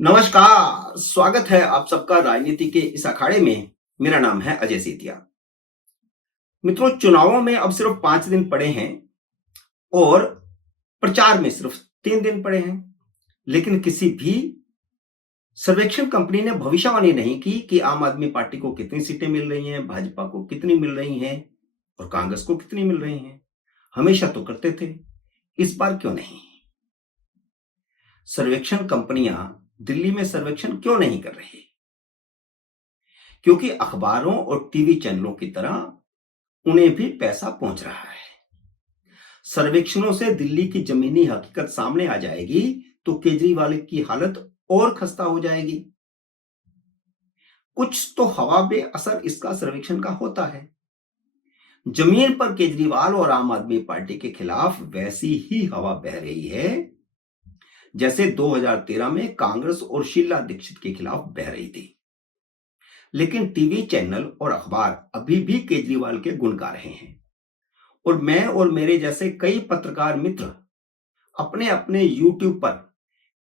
नमस्कार, स्वागत है आप सबका राजनीति के इस अखाड़े में। मेरा नाम है अजय सेतिया। मित्रों, चुनावों में अब सिर्फ 5 दिन पड़े हैं और प्रचार में सिर्फ 3 दिन पड़े हैं। लेकिन किसी भी सर्वेक्षण कंपनी ने भविष्यवाणी नहीं की कि आम आदमी पार्टी को कितनी सीटें मिल रही हैं, भाजपा को कितनी मिल रही हैं और कांग्रेस को कितनी मिल रही हैं। हमेशा तो करते थे, इस बार क्यों नहीं? सर्वेक्षण कंपनियां दिल्ली में सर्वेक्षण क्यों नहीं कर रही? क्योंकि अखबारों और टीवी चैनलों की तरह उन्हें भी पैसा पहुंच रहा है। सर्वेक्षणों से दिल्ली की जमीनी हकीकत सामने आ जाएगी तो केजरीवाल की हालत और खस्ता हो जाएगी। कुछ तो हवा बेअसर इसका सर्वेक्षण का होता है। जमीन पर केजरीवाल और आम आदमी पार्टी के खिलाफ वैसी ही हवा बह रही है जैसे 2013 में कांग्रेस और शीला दीक्षित के खिलाफ बह रही थी। लेकिन टीवी चैनल और अखबार अभी भी केजरीवाल के गुण गा रहे हैं और मैं और मेरे जैसे कई पत्रकार मित्र अपने अपने YouTube पर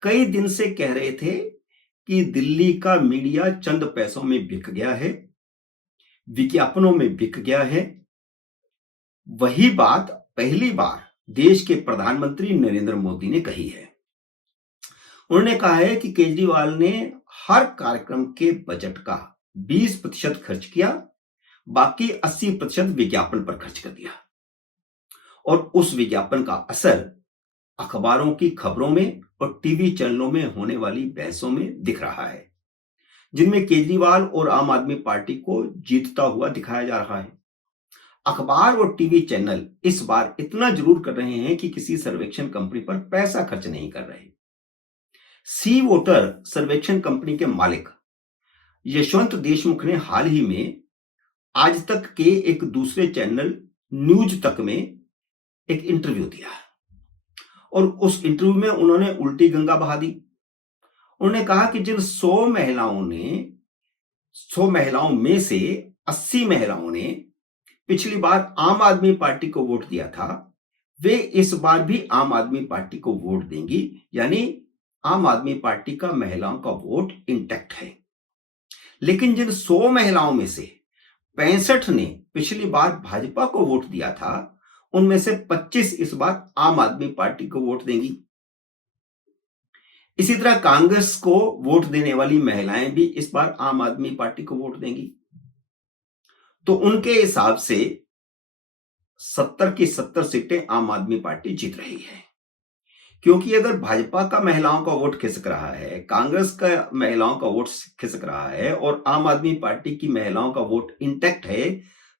कई दिन से कह रहे थे कि दिल्ली का मीडिया चंद पैसों में बिक गया है, विज्ञापनों में बिक गया है। वही बात पहली बार देश के प्रधानमंत्री नरेंद्र मोदी ने कही है। उन्होंने कहा है कि केजरीवाल ने हर कार्यक्रम के बजट का 20% खर्च किया, बाकी 80% विज्ञापन पर खर्च कर दिया और उस विज्ञापन का असर अखबारों की खबरों में और टीवी चैनलों में होने वाली बहसों में दिख रहा है, जिनमें केजरीवाल और आम आदमी पार्टी को जीतता हुआ दिखाया जा रहा है। अखबार और टीवी चैनल इस बार इतना जरूर कर रहे हैं कि किसी सर्वेक्षण कंपनी पर पैसा खर्च नहीं कर रहे। सी वोटर सर्वेक्षण कंपनी के मालिक यशवंत देशमुख ने हाल ही में आज तक के एक दूसरे चैनल न्यूज तक में एक इंटरव्यू दिया और उस इंटरव्यू में उन्होंने उल्टी गंगा बहा दी। उन्होंने कहा कि जिन 100 महिलाओं में से 80 महिलाओं ने पिछली बार आम आदमी पार्टी को वोट दिया था, वे इस बार भी आम आदमी पार्टी को वोट देंगी, यानी आम आदमी पार्टी का महिलाओं का वोट इंटैक्ट है। लेकिन जिन 100 महिलाओं में से 65 ने पिछली बार भाजपा को वोट दिया था, उनमें से 25 इस बार आम आदमी पार्टी को वोट देंगी। इसी तरह कांग्रेस को वोट देने वाली महिलाएं भी इस बार आम आदमी पार्टी को वोट देंगी। तो उनके हिसाब से 70 की 70 सीटें आम आदमी पार्टी जीत रही है। क्योंकि अगर भाजपा का महिलाओं का वोट खिसक रहा है, कांग्रेस का महिलाओं का वोट खिसक रहा है और आम आदमी पार्टी की महिलाओं का वोट इंटैक्ट है,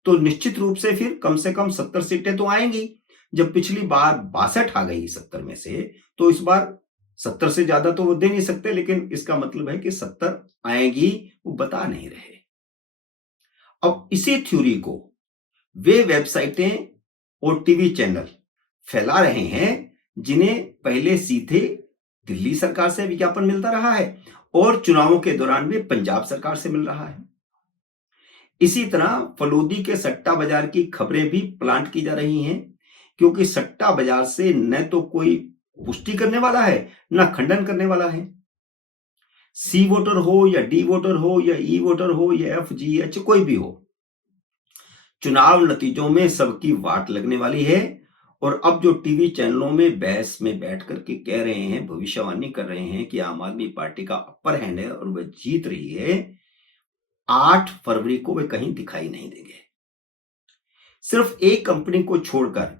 तो निश्चित रूप से फिर कम से कम 70 सीटें तो आएंगी। जब पिछली बार 62 आ गई 70 में से, तो इस बार 70 से ज्यादा तो वो दे नहीं सकते, लेकिन इसका मतलब है कि 70 आएंगी, वो बता नहीं रहे। अब इसी थ्योरी को वे वेबसाइटें और टीवी चैनल फैला रहे हैं जिन्हें पहले सीधे दिल्ली सरकार से विज्ञापन मिलता रहा है और चुनावों के दौरान भी पंजाब सरकार से मिल रहा है। इसी तरह फलोदी के सट्टा बाजार की खबरें भी प्लांट की जा रही हैं, क्योंकि सट्टा बाजार से न तो कोई पुष्टि करने वाला है, न खंडन करने वाला है। सी वोटर हो या डी वोटर हो या ई वोटर हो या FGH कोई भी हो, चुनाव नतीजों में सबकी वाट लगने वाली है। और अब जो टीवी चैनलों में बहस में बैठ करके कह रहे हैं, भविष्यवाणी कर रहे हैं कि आम आदमी पार्टी का अपर हैंड है और वह जीत रही है, 8 फरवरी को वे कहीं दिखाई नहीं देंगे। सिर्फ एक कंपनी को छोड़कर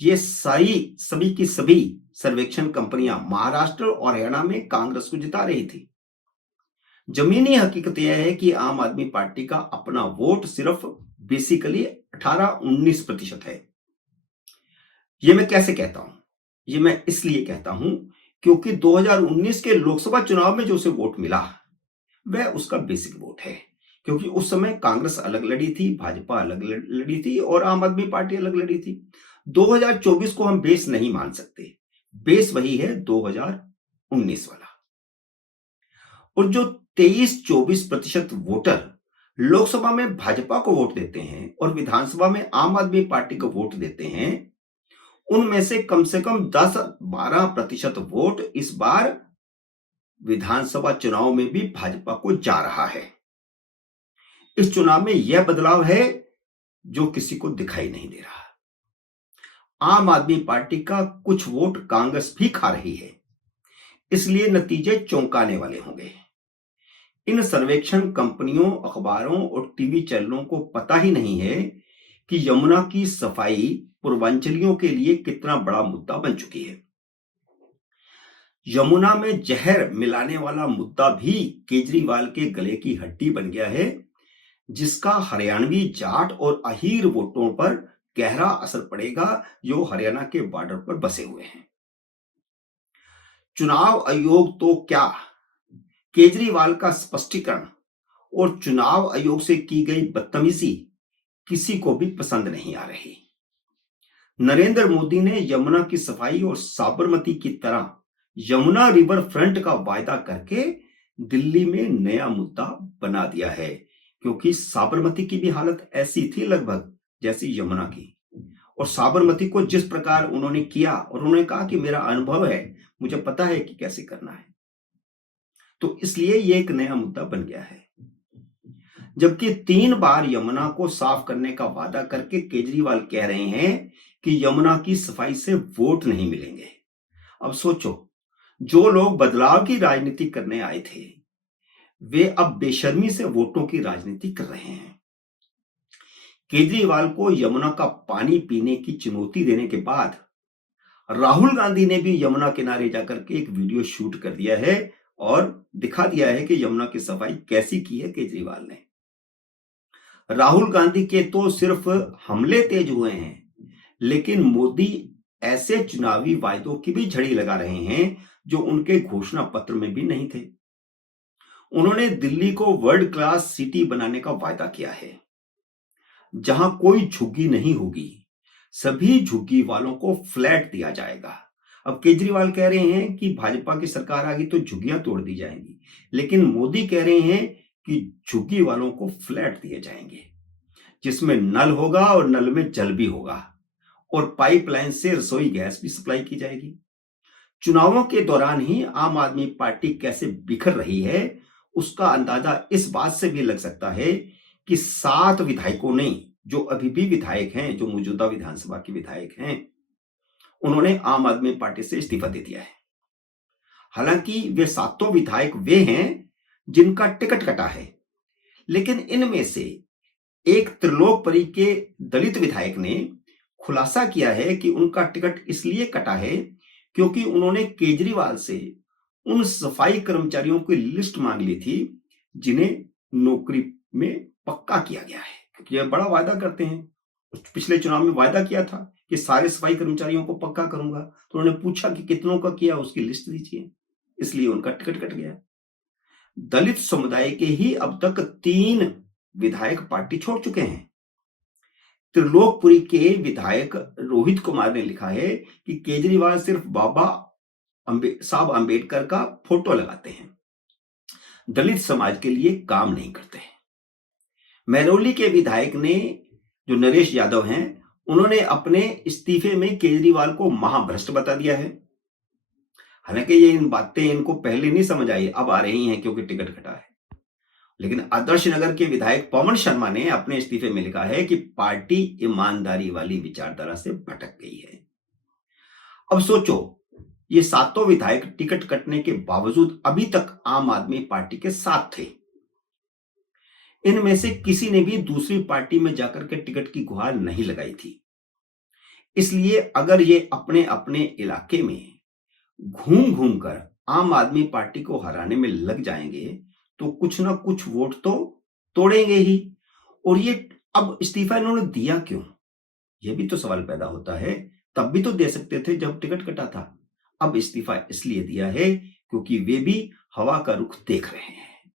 ये सभी की सभी सर्वेक्षण कंपनियां महाराष्ट्र और हरियाणा में कांग्रेस को जिता रही थी। जमीनी हकीकत यह है कि आम आदमी पार्टी का अपना वोट सिर्फ बेसिकली 18-19% है। ये मैं कैसे कहता हूं? ये मैं इसलिए कहता हूं क्योंकि 2019 के लोकसभा चुनाव में जो उसे वोट मिला, वह उसका बेसिक वोट है। क्योंकि उस समय कांग्रेस अलग लड़ी थी, भाजपा अलग लड़ी थी और आम आदमी पार्टी अलग लड़ी थी। 2024 को हम बेस नहीं मान सकते, बेस वही है 2019 वाला। और जो 23-24% वोटर लोकसभा में भाजपा को वोट देते हैं और विधानसभा में आम आदमी पार्टी को वोट देते हैं, उनमें से कम 10-12% वोट इस बार विधानसभा चुनाव में भी भाजपा को जा रहा है। इस चुनाव में यह बदलाव है जो किसी को दिखाई नहीं दे रहा। आम आदमी पार्टी का कुछ वोट कांग्रेस भी खा रही है, इसलिए नतीजे चौंकाने वाले होंगे। इन सर्वेक्षण कंपनियों, अखबारों और टीवी चैनलों को पता ही नहीं है कि यमुना की सफाई पूर्वांचलियों के लिए कितना बड़ा मुद्दा बन चुकी है। यमुना में जहर मिलाने वाला मुद्दा भी केजरीवाल के गले की हड्डी बन गया है, जिसका हरियाणवी जाट और अहीर वोटों पर गहरा असर पड़ेगा, जो हरियाणा के बॉर्डर पर बसे हुए हैं। चुनाव आयोग तो क्या, केजरीवाल का स्पष्टीकरण और चुनाव आयोग से की गई बदतमीजी किसी को भी पसंद नहीं आ रही। नरेंद्र मोदी ने यमुना की सफाई और साबरमती की तरह यमुना रिवर फ्रंट का वायदा करके दिल्ली में नया मुद्दा बना दिया है, क्योंकि साबरमती की भी हालत ऐसी थी लगभग जैसी यमुना की। और साबरमती को जिस प्रकार उन्होंने किया, और उन्होंने कहा कि मेरा अनुभव है, मुझे पता है कि कैसे करना है, तो इसलिए यह एक नया मुद्दा बन गया है। जबकि 3 बार यमुना को साफ करने का वादा करके केजरीवाल कह रहे हैं कि यमुना की सफाई से वोट नहीं मिलेंगे। अब सोचो, जो लोग बदलाव की राजनीति करने आए थे, वे अब बेशर्मी से वोटों की राजनीति कर रहे हैं। केजरीवाल को यमुना का पानी पीने की चुनौती देने के बाद राहुल गांधी ने भी यमुना किनारे जाकर के एक वीडियो शूट कर दिया है और दिखा दिया है कि यमुना की सफाई कैसी की है केजरीवाल ने। राहुल गांधी के तो सिर्फ हमले तेज हुए हैं, लेकिन मोदी ऐसे चुनावी वायदों की भी झड़ी लगा रहे हैं जो उनके घोषणा पत्र में भी नहीं थे। उन्होंने दिल्ली को वर्ल्ड क्लास सिटी बनाने का वायदा किया है, जहां कोई झुग्गी नहीं होगी, सभी झुग्गी वालों को फ्लैट दिया जाएगा। अब केजरीवाल कह रहे हैं कि भाजपा की सरकार आ गई तो झुग्गियां तोड़ दी जाएंगी, लेकिन मोदी कह रहे हैं कि झुग्गी वालों को फ्लैट दिए जाएंगे, जिसमें नल होगा और नल में जल भी होगा, और पाइपलाइन से रसोई गैस भी सप्लाई की जाएगी। चुनावों के दौरान ही आम आदमी पार्टी कैसे बिखर रही है, उसका अंदाजा इस बात से भी लग सकता है कि 7 विधायकों ने, जो अभी भी विधायक हैं, जो मौजूदा विधानसभा के विधायक हैं, उन्होंने आम आदमी पार्टी से इस्तीफा दे दिया है। हालांकि वे 7 विधायक वे हैं जिनका टिकट कटा है, लेकिन इनमें से एक त्रिलोकपुरी के दलित विधायक ने खुलासा किया है कि उनका टिकट इसलिए कटा है क्योंकि उन्होंने केजरीवाल से उन सफाई कर्मचारियों की लिस्ट मांग ली थी जिन्हें नौकरी में पक्का किया गया है, क्योंकि यह बड़ा वायदा करते हैं। पिछले चुनाव में वायदा किया था कि सारे सफाई कर्मचारियों को पक्का करूंगा, तो उन्होंने पूछा कि कितनों का किया, उसकी लिस्ट दीजिए, इसलिए उनका टिकट कट गया। दलित समुदाय के ही अब तक 3 विधायक पार्टी छोड़ चुके हैं। त्रिलोकपुरी के विधायक रोहित कुमार ने लिखा है कि केजरीवाल सिर्फ बाबा साहब अंबेडकर का फोटो लगाते हैं, दलित समाज के लिए काम नहीं करते हैं। महरौली के विधायक ने, जो नरेश यादव हैं, उन्होंने अपने इस्तीफे में केजरीवाल को महाभ्रष्ट बता दिया है। हालांकि ये इन बातें इनको पहले नहीं समझ आई, अब आ रही हैं क्योंकि टिकट कटा है। लेकिन आदर्श नगर के विधायक पवन शर्मा ने अपने इस्तीफे में लिखा है कि पार्टी ईमानदारी वाली विचारधारा से भटक गई है। अब सोचो, ये 7 विधायक टिकट कटने के बावजूद अभी तक आम आदमी पार्टी के साथ थे। इनमें से किसी ने भी दूसरी पार्टी में जाकर के टिकट की गुहार नहीं लगाई थी। इसलिए अगर ये अपने अपने इलाके में घूम घूम कर आम आदमी पार्टी को हराने में लग जाएंगे तो कुछ ना कुछ वोट तो तोड़ेंगे ही। और ये अब इस्तीफा इन्होंने दिया क्यों, यह भी तो सवाल पैदा होता है। तब भी तो दे सकते थे जब टिकट कटा था। अब इस्तीफा इसलिए दिया है क्योंकि वे भी हवा का रुख देख रहे हैं।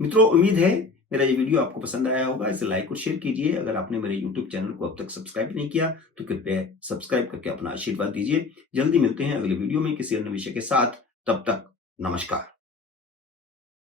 मित्रों, उम्मीद है मेरा ये वीडियो आपको पसंद आया होगा। इसे लाइक और शेयर कीजिए। अगर आपने मेरे यूट्यूब चैनल को अब तक सब्सक्राइब नहीं किया तो कृपया सब्सक्राइब करके अपना आशीर्वाद दीजिए। जल्दी मिलते हैं अगले वीडियो में किसी अन्य विषय के साथ। तब तक नमस्कार।